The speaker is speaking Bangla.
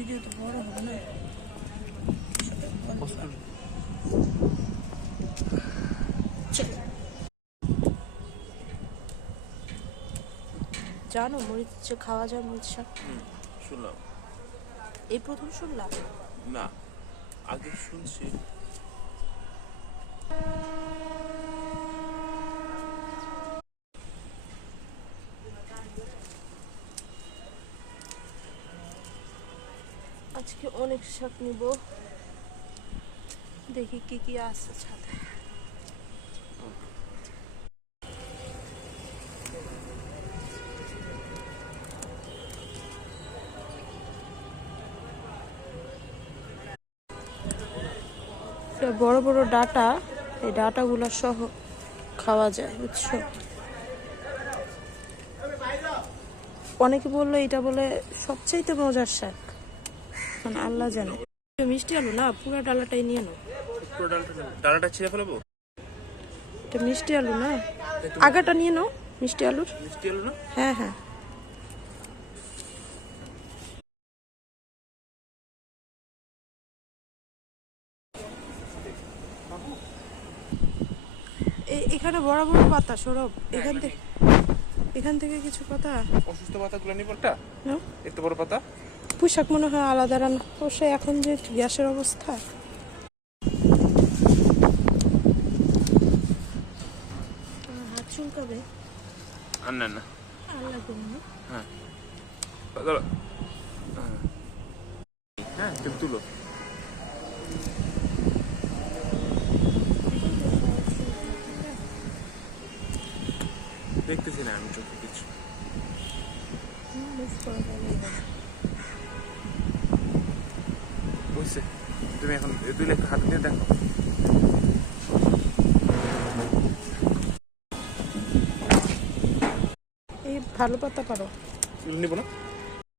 ভিডিও তো বড় হবে না। জানো মরিচ খাওয়া যায়, মরিচ শাক? শুনলাম। এই প্রথম শুনলাম? না, আগে শুনছি। আজকে অনেক শাক নিব, দেখি কি কি আছে ছাদে। বড় বড় ডাটা, এই ডাটাগুলো সহ খাওয়া যায়, বুঝছো? অনেকে বললো এটা বলে সবচাইতে মজার শাক, মানে আল্লাহ জানে। মিষ্টি আলু না, পুরো ডালাটাই নিয়ে নাও। ডালাটা ছিঁড়ে ফেলবো? এটা মিষ্টি আলু না, আগাটা নিয়ে নাও মিষ্টি আলুর। মিষ্টি আলু না? হ্যাঁ হ্যাঁ। এখানে বড় বড় পাতা সৌরভ, এখান থেকে কিছু পাতা। অসুস্থ পাতাগুলো নিব একটা। এত বড় পাতা পোশাক মনে হয় আলাদা রান্না করছে এখন যে গ্যাসের অবস্থা। হাত চুলকাবে। আর না না, আল্লাহ হ্যাঁ হ্যাঁ, তুমি তুলো। দেখতেছি না আমি চোখে কিছু। বুঝছে, তুমি এখন 2 লাখ হাত নিয়ে দেখো। এই ভালো পাতা পারো, নিব না।